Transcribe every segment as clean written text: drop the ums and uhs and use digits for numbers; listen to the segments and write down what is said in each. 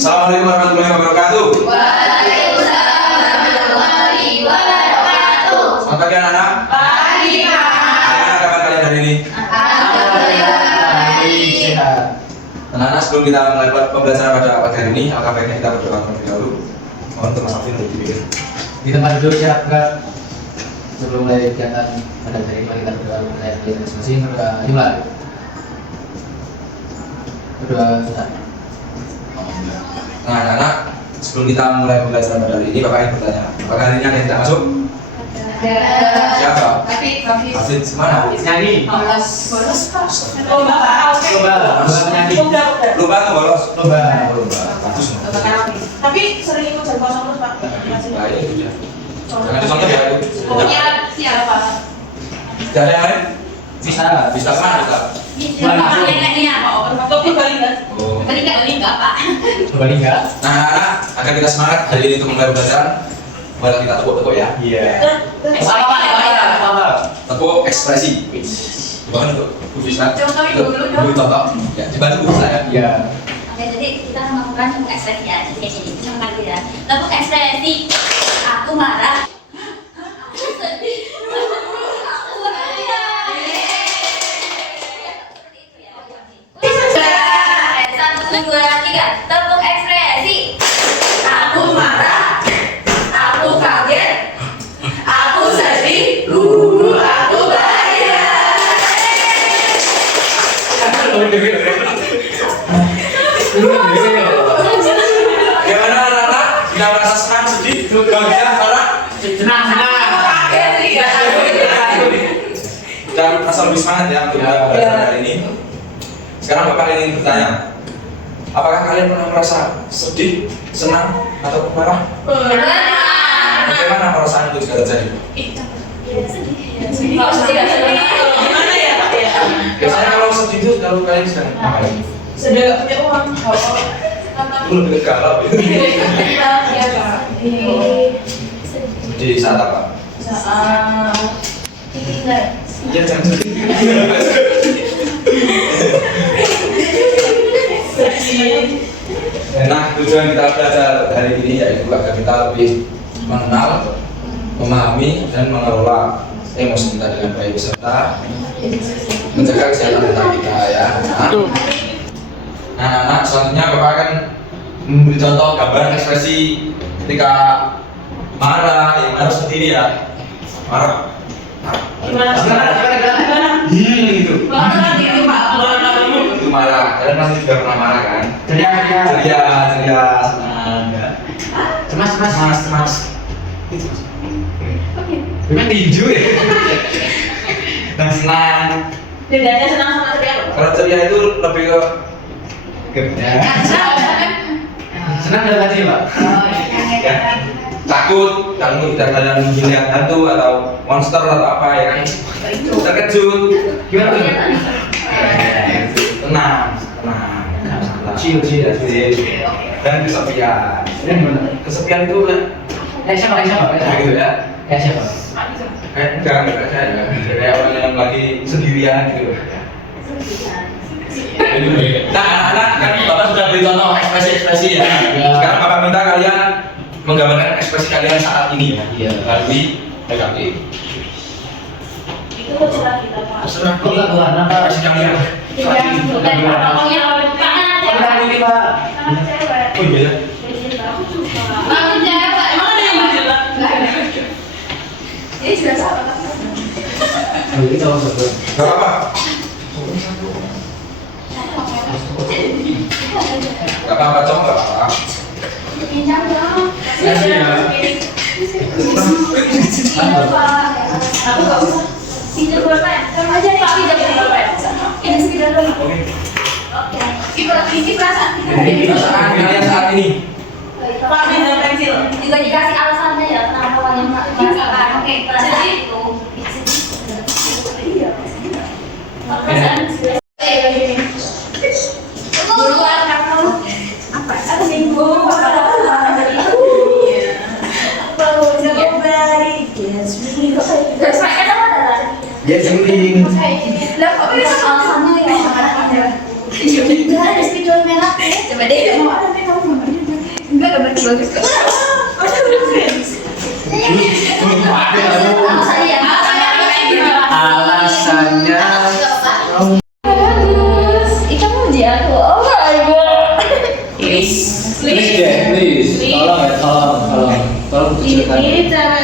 Assalamualaikum warahmatullahi wabarakatuh. Waalaikumsalam warahmatullahi wabarakatuh. Selamat pagi anak-anak. Pagi, Pak. Bagaimana kabar kalian hari ini? Alhamdulillah. Sehat. Anak-anak, sebelum kita mulai pembelajaran pada pagi hari ini, alangkah baiknya kita berdoa terlebih dahulu. Mohon untuk Mas Afin untuk dipimpin. Di tempat duduk siap Kak. Sebelum mulai kegiatan pada hari ini kita berdoa mulai kegiatan masing-masing. Berdoa dimulai. Berdoa Ustaz. Nah, anak-anak, sebelum kita mulai pembelajaran pada hari ini, Bapak ingin bertanya, apakah hari ini ada yang tidak masuk? Siapa? Afin, mana? Nyanyi. Lomba, Pak. Coba nyanyi. Lupa tuh bolos. Coba. Bagus. Tapi sering ikut jam kosong terus, Pak. Nah, ini sudah. Jangan dicontoh ya itu. Siap, Pak. Tidak ada yang lain? Bisa. Bisa kemana kita? Oh. Coba lihat. Nah, anak-anak, agar kita semangat hari ini untuk mulai pembelajaran, mari kita tepuk-tepuk ya. Iya. Apa? Tepuk ekspresi. Gimana tuh? Bu bisa? Contohin dulu dong. Bu contoh. Ya, coba dulu Bu saya. Iya. Oke, jadi kita melakukan tepuk ekspresi ya, jadi kayak gini, cuma gitu ya. Tepuk ekspresi, aku marah, aku sedih, aku bahagia. Seperti itu ya. Satu, dua, tiga, tepuk ekspresi, aku marah, aku kaget, aku sedih, aku bahagia. Gimana anak-anak? Tidak merasa senang, sedih, bahagia, marah? Senang. Dan merasa lebih semangat ya untuk mulai pembelajaran hari ini. Sekarang Bapak ingin bertanya, apakah kalian pernah merasa sedih, senang, atau marah? Bagaimana perasaan itu jika terjadi? Gimana ya, Pak ya? Biasanya kalau sedih itu kalau kalian sedang ngapain? Sudah gak punya uang. Itu lebih ke galau ya. Sedih saat apa? Iya, jangan sedih. Nah, tujuan kita belajar hari ini yaitu agar kita lebih mengenal, memahami, dan mengelola emosi kita dengan baik serta menjaga kesehatan mental kita ya. Nah, anak-anak, selanjutnya Bapak akan memberi contoh gambaran ekspresi ketika marah, yang harus sendiri ya. Marah. Gimana? Gitu. Pak. Itu marah. Kalian pasti juga pernah marah kan? Ceria. Ceria, senang. Cemas. Memang tinju ya. Dan senang. Bedanya senang sama ceria. Kalau ceria itu lebih ke Senang dalam hati Pak. ya, takut dan kalian melihat hantu atau monster atau apa ya kan? Terkejut. Gimana tuh? Tenang. Chill. Dan kesepian. Dan gimana? Kesepian itu Siapa? gitu ya. Siapa? Enggak kayak orang yang lagi sendirian gitu. Nah, anak-anak kan Bapak sudah beri contoh ekspresi ya. Sekarang Bapak minta kalian menggambarkan ekspresi kalian saat ini ya. Iya. Melalui PKP. Itu terserah kita, Pak. Terserah Keluar. ekspresi kalian. Pokoknya Ini Pak. Oh iya ya. Emang ada yang berjelas? Ini sudah salah. Oh, ini tahu satu. Gak apa-apa. Gak apa-apa, coba gak apa-apa. Aku gak usah. Ini berapa ya? Aja nih, ini berapa ya? Ini perasaan Perasaan kalian saat ini. Pak, minta pensil. juga dikasih alasannya ya kenapa kalian merasakan oke perasaan itu perasaan buruan kamu apa seminggu terus mereka sama ada Ya sendiri. lah kok bisa alasannya ya ada video merah coba deh mau ada kamu Enggak gambar bagus kok. Alasannya Itu mau uji aku. Oh my god. please tolong ya tolong ceritakan. Ini cara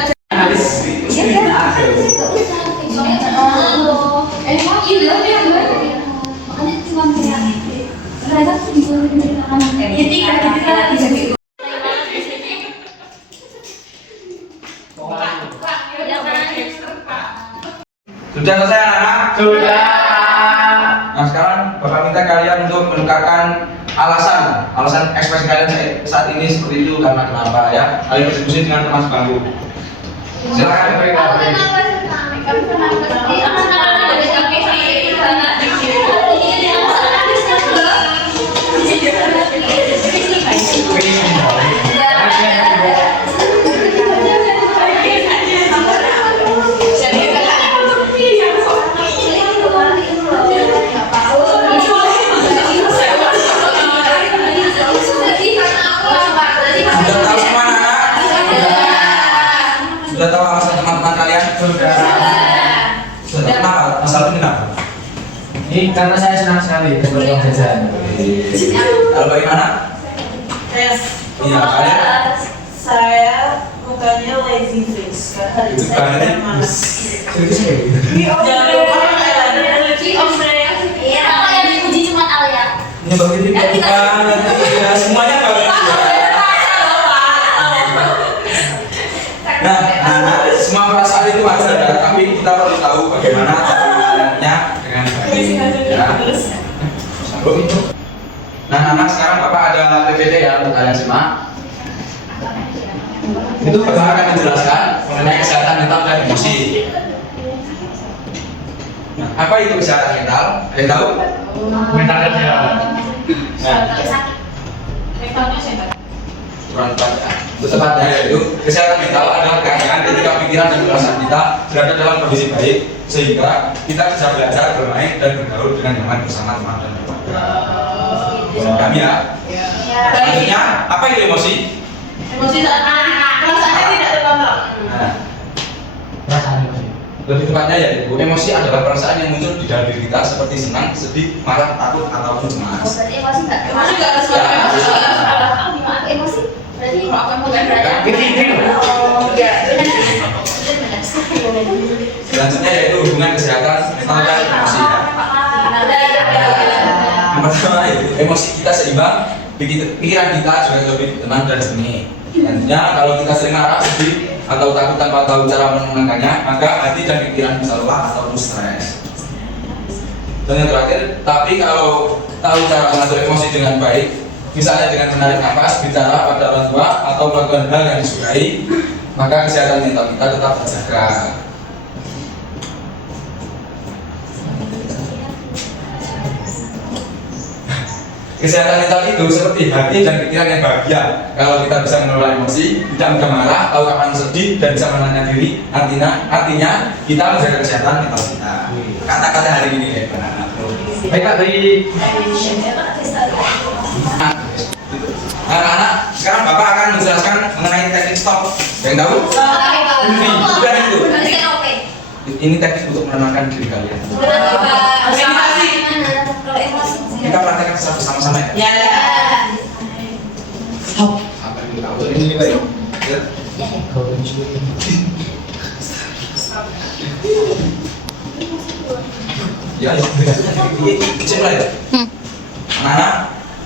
Emang iya ya makanya cuma kayak mereka tuh disuruh dari makanan jadi kita bisa gitu. Sudah selesai anak-anak? Sudah. Nah sekarang Bapak minta kalian untuk menukarkan alasan ekspresi kalian saat ini seperti itu karena kenapa ya? Kalian berdiskusi dengan teman sebangku. Silakan. Sudah tahu alasan teman-teman kalian? Sudah. Kenapa? Masalah ini kenapa? Ini karena saya senang sekali dengan jajan. Kalau bagaimana? Iya, kalian? saya mukanya lazy face karena Itu saya kalian malas. Jangan lupa iya, kalau yang dipuji cuma Alia. Ini begitu ya, semuanya bagus. Nah, semua perasaan itu wajar ya, tapi kita perlu tahu bagaimana cara menjalaninya dengan baik. Ya. Nah, anak sekarang Bapak ada PPT ya untuk kalian simak. Itu Bapak akan menjelaskan mengenai kesehatan mental dan emosi. Nah, apa itu kesehatan mental? Ada yang tahu? Mental kesehatan. Nah, kurang tepat ya. Itu tepatnya yaitu kesehatan mental adalah keadaan ketika pikiran dan perasaan kita berada dalam kondisi baik sehingga kita bisa belajar, bermain dan bergaul dengan nyaman bersama teman dan keluarga. Kami ya. Selanjutnya apa itu emosi? Emosi saat perasaannya tidak terkontrol. Nah, Perasaan emosi. lebih tepatnya yaitu emosi adalah perasaan yang muncul di dalam diri kita seperti senang, sedih, marah, takut ataupun cemas. Berarti emosi nggak? Emosi nggak harus Emosi berarti bukan berarti. Oh, Selanjutnya yaitu hubungan kesehatan mental dan emosi ya. Yang pertama yaitu emosi kita seimbang, pikiran kita juga lebih tenang dan jernih. Selanjutnya kalau kita sering marah, sedih atau takut tanpa tahu cara menenangkannya, maka hati dan pikiran bisa lelah atau stres. Dan yang terakhir, tapi kalau tahu cara mengatur emosi dengan baik, misalnya dengan menarik nafas, bicara pada orang tua atau melakukan hal yang disukai, maka kesehatan mental kita tetap terjaga. Kesehatan mental itu seperti hati dan pikiran yang bahagia. Kalau kita bisa mengelola emosi, tidak mudah marah, tahu kapan sedih, dan bisa menenangkan diri, artinya kita menjaga kesehatan mental kita. Kata-kata hari ini ya, anak-anak. Baik Pak, dari Anak-anak, sekarang Bapak akan menjelaskan mengenai teknik stop. Yang tahu? Bukan itu. Ini teknik untuk menenangkan diri kalian. Kita praktekkan bersama-sama ya. Ya. Stop. Apa yang tahu? Ini baik. Ya, kecil lah ya. Anak-anak,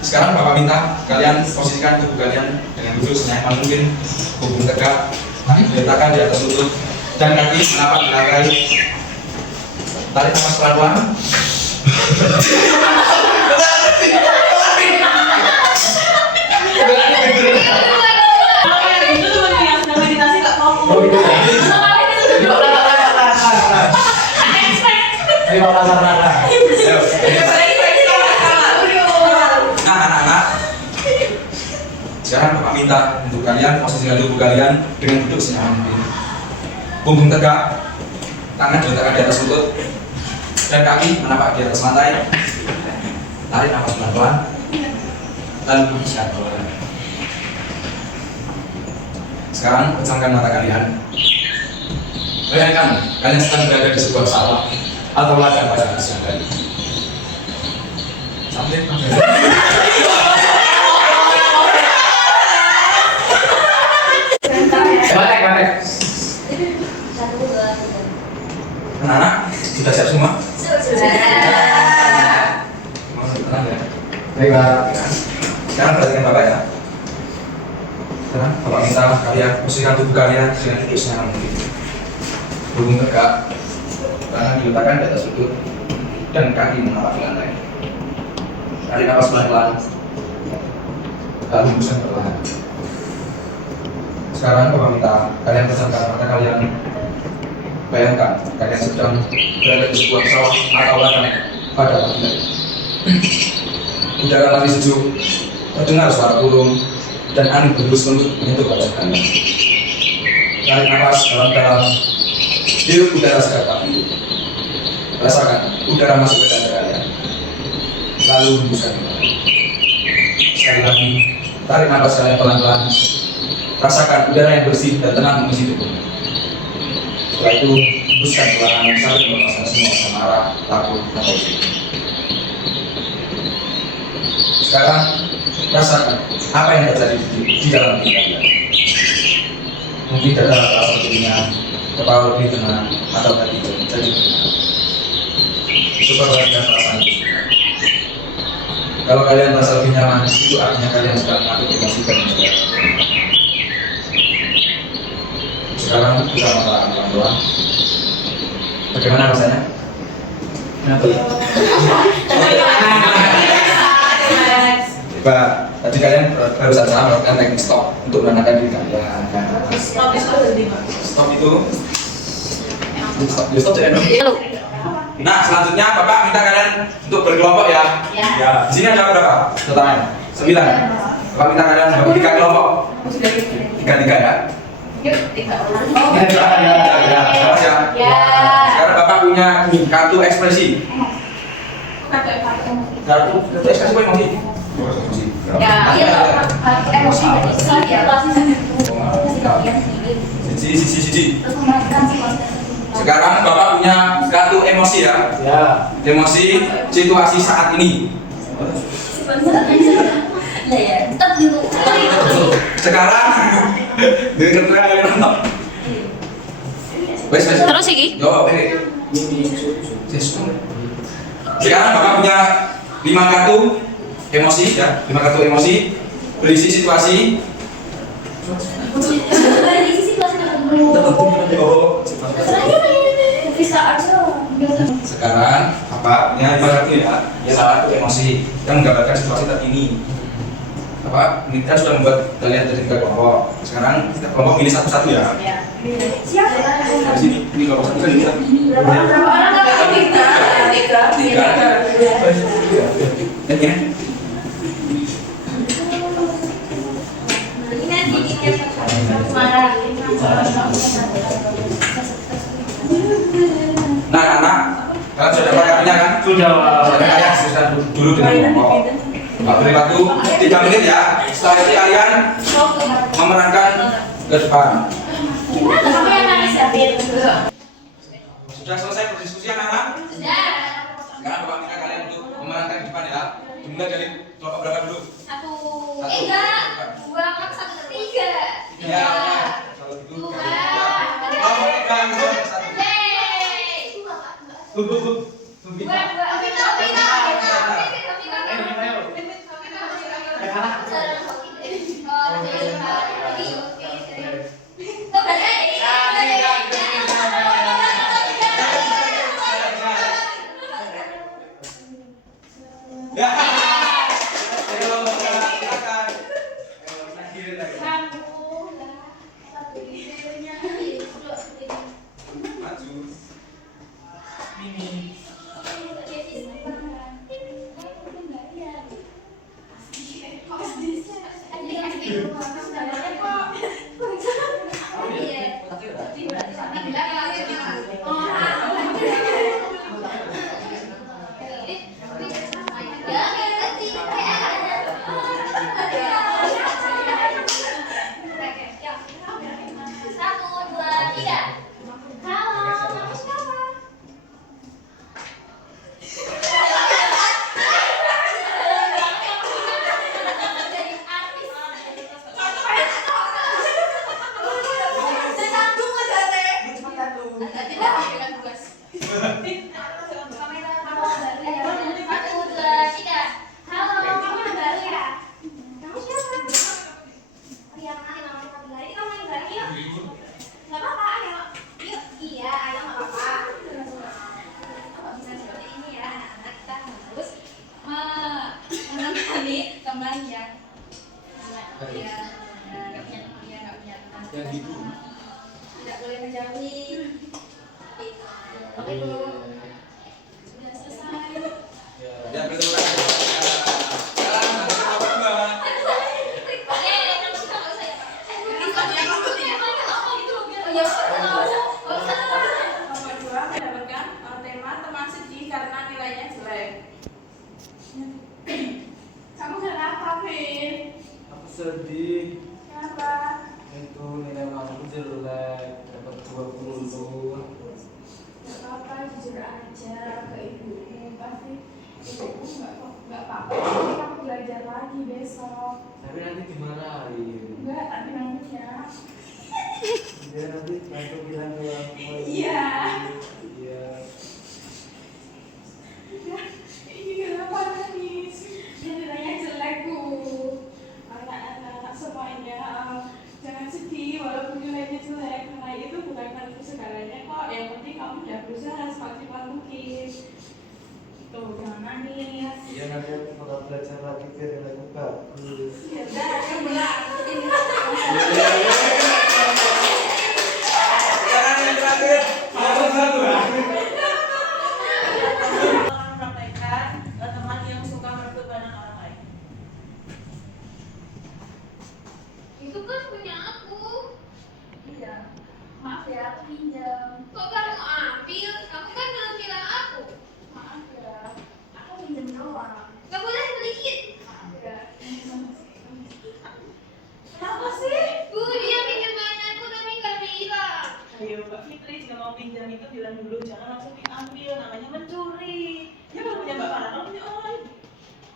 sekarang Bapak minta kalian posisikan tubuh kalian dengan duduk senyaman mungkin, punggung tegak, kaki diletakkan di atas lutut, dan kaki menapak di lantai. Tarik nafas pelan-pelan. Kalau yang itu cuma yang sedang meditasi nggak fokus. Nah, anak-anak, sekarang Bapak minta untuk kalian posisikan tubuh kalian dengan duduk senyaman mungkin. Punggung tegak, tangan diletakkan di atas lutut, dan kaki menapak di atas lantai. Tarik nafas pelan-pelan dan hembuskan. Sekarang pejamkan mata kalian. Bayangkan kalian sedang berada di sebuah sawah atau ladang pada siang hari. Sampai balik. Satu, dua, tiga. Anak-anak sudah siap semua? Sudah. Tenang ya. Baik, Pak. Sekarang perhatikan Bapak ya. Sekarang Bapak minta kalian posisikan tubuh kalian dengan titik senyaman mungkin. Hubung tegak, tangan diletakkan di atas lutut dan kaki mengarah ke lantai. Tarik nafas pelan-pelan, lalu hembuskan perlahan. Sekarang Bapak minta kalian pejamkan mata kalian. Bayangkan kalian sedang berada di sebuah sawah atau ladang pada pagi hari. Udara masih sejuk, terdengar suara burung, dan angin berhembus menyentuh badan kalian. Tarik nafas dalam-dalam, hirup udara segar pagi. Rasakan udara masuk ke dada kalian, lalu hembuskan kembali. Sekali lagi, tarik nafas kalian pelan-pelan. Rasakan udara yang bersih dan tenang mengisi tubuh. Setelah itu, hembuskan perlahan sampai melepaskan semua rasa marah, takut, atau sedih. Sekarang, rasakan apa yang terjadi di dalam diri kalian. Mungkin dada terasa lebih ringan, kepala lebih tenang, atau hati jadi tenang. Coba perhatikan perasaan itu. Kalau kalian merasa lebih nyaman, itu artinya kalian sedang mengatur emosi dan emosi. Sekarang kita mata pelan-pelan. Bagaimana rasanya? Pak, tadi kalian baru saja melakukan teknik stop untuk menenangkan diri kalian. Stop itu berhenti, Pak. Stop itu. Stop tidak dong. Nah, selanjutnya Bapak minta kalian untuk berkelompok ya. Ya. Di sini ada berapa? Totalnya 9. Bapak minta kalian bagi 3 kelompok. 3-3 ya. Yuk, tiga orang. Ya. Ya. Sekarang Bapak punya kartu ekspresi. Kartu ekspresi apa emosi? Ya, iya. Emosi dari Siji. Sekarang Bapak punya kartu emosi ya. Ya. Emosi situasi saat ini. Ya, tetap dulu. Sekarang dengan keterangan kalian nonton. Wes. Terus iki? Yo, sekarang Bapak punya 5 kartu emosi ya, 5 kartu emosi berisi situasi. Bisa aja. Sekarang Bapak punya 5 kartu ya, salah satu emosi yang menggambarkan situasi terkini. Bapak, ini kita sudah membuat kalian jadi 3 kelompok. Sekarang kita kelompok pilih satu-satu ya. Siapa? Dari sini, ini kelompok satu kan ini. Berapa orang? Tiga. Dan ini. Nah, anak, kalian sudah dapat kartunya kan? Sudah. Kalian sudah dulu dengan kelompok. Pak beri waktu 3 menit ya. Setelah itu kalian memerankan ke depan. Sudah selesai berdiskusi anak-anak? Sekarang Bapak minta kalian untuk memerankan ke depan ya. Dimulai dari kelompok berapa dulu? Satu. Enggak. 2 kan 1 3. Ya. Kalau gitu. Dua. Kelompok 3 satu. Ya. Ayo, silakan. Maju. Tadi dah dengan tugas. Kamera baru ya. 1, 2, 3. Halo, kamu yang baru ya? Kamu siapa? Oh iya, kenalin nama aku Abdullah. Ini kamu yang baru yuk. Gak apa-apa, ayo. Yuk, iya, ayo gak apa-apa. Kalau bisa seperti ini ya, anak-anak kita harus menemani teman yang gak punya teman. Yang gitu. Tidak boleh menjauhi. Oke dulu. Sudah selesai. Ya, berterima kasih. Salam, apa Mbak? Nomor 2 mendapatkan tema teman sedih karena nilainya jelek. Kamu kenapa, Vin? Aku sedih. Kenapa? Itu nilai aku jelek, dapat 20. Gak apa-apa, jujur aja ke ibumu. Pasti ibumu gak apa-apa. Nanti kamu belajar lagi besok. Tapi nanti dimarahin. Enggak, tapi nanti ya. Dia nanti aku bilang ke orang tua. Iya. Iya. Ini kenapa nangis? Dia nilainya jelek, Bu. Anak-anak semuanya, jangan sedih walaupun nilainya jelek. Karena itu bukan tentu segalanya kok. Yang penting kamu udah berusaha semaksimal mungkin. Tuh, jangan nangis. Iya, nanti aku bakal belajar lagi biar nilaiku bagus. Ya udah, ayo pulang. Sekarang yang terakhir, satu. Tolong praktekkan teman yang suka merebut barang orang lain. Itu kan punya aku. Iya. Maaf ya, aku pinjam. Kok kamu ambil? Kamu kan belum bilang aku. Maaf ya, aku pinjam doang. Gak boleh sedikit. Maaf ya. Kenapa sih? Bu, dia pinjam mainanku tapi gak bilang. Ayo Mbak Fitri, jika mau pinjam itu bilang dulu, jangan langsung diambil, namanya mencuri. Ya kalau punya Mbak Farah, kalau punya orang lain.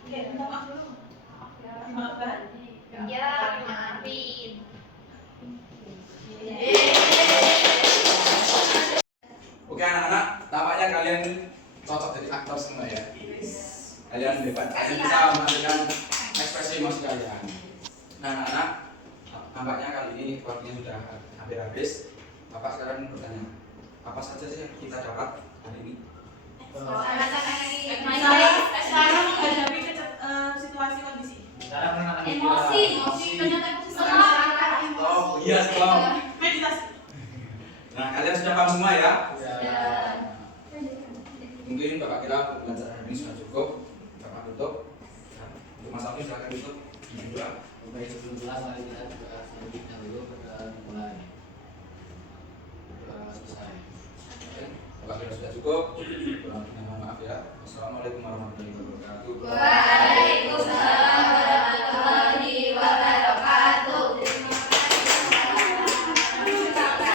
Oke, minta maaf dulu. Maaf ya. Dimaafkan. Ya, maafin. Oke anak-anak, tampaknya kalian cocok jadi aktor semua ya. Kalian bebas, kalian bisa menampilkan ekspresi emosi kalian. Nah anak-anak, tampaknya kali ini waktunya sudah hampir habis. Bapak sekarang bertanya, apa saja sih yang kita dapat hari ini? Sekarang menghadapi situasi kondisi. Cara menenangkan Emosi. Ternyata aku semangat. Oh iya, sekolah. Meditasi. Nah kalian sudah paham semua ya? Ya. Mungkin Bapak kira belajar hari ini sudah cukup. Bapak tutup. Untuk Mas Alvin silakan tutup. Dua. Baik, sebelum pulang mari kita doa selanjutnya dulu berdoa mulai. Doa selesai. Oke, Bapak kira sudah cukup. Kurang lebihnya mohon maaf ya. Wassalamualaikum warahmatullahi wabarakatuh. Waalaikumsalam.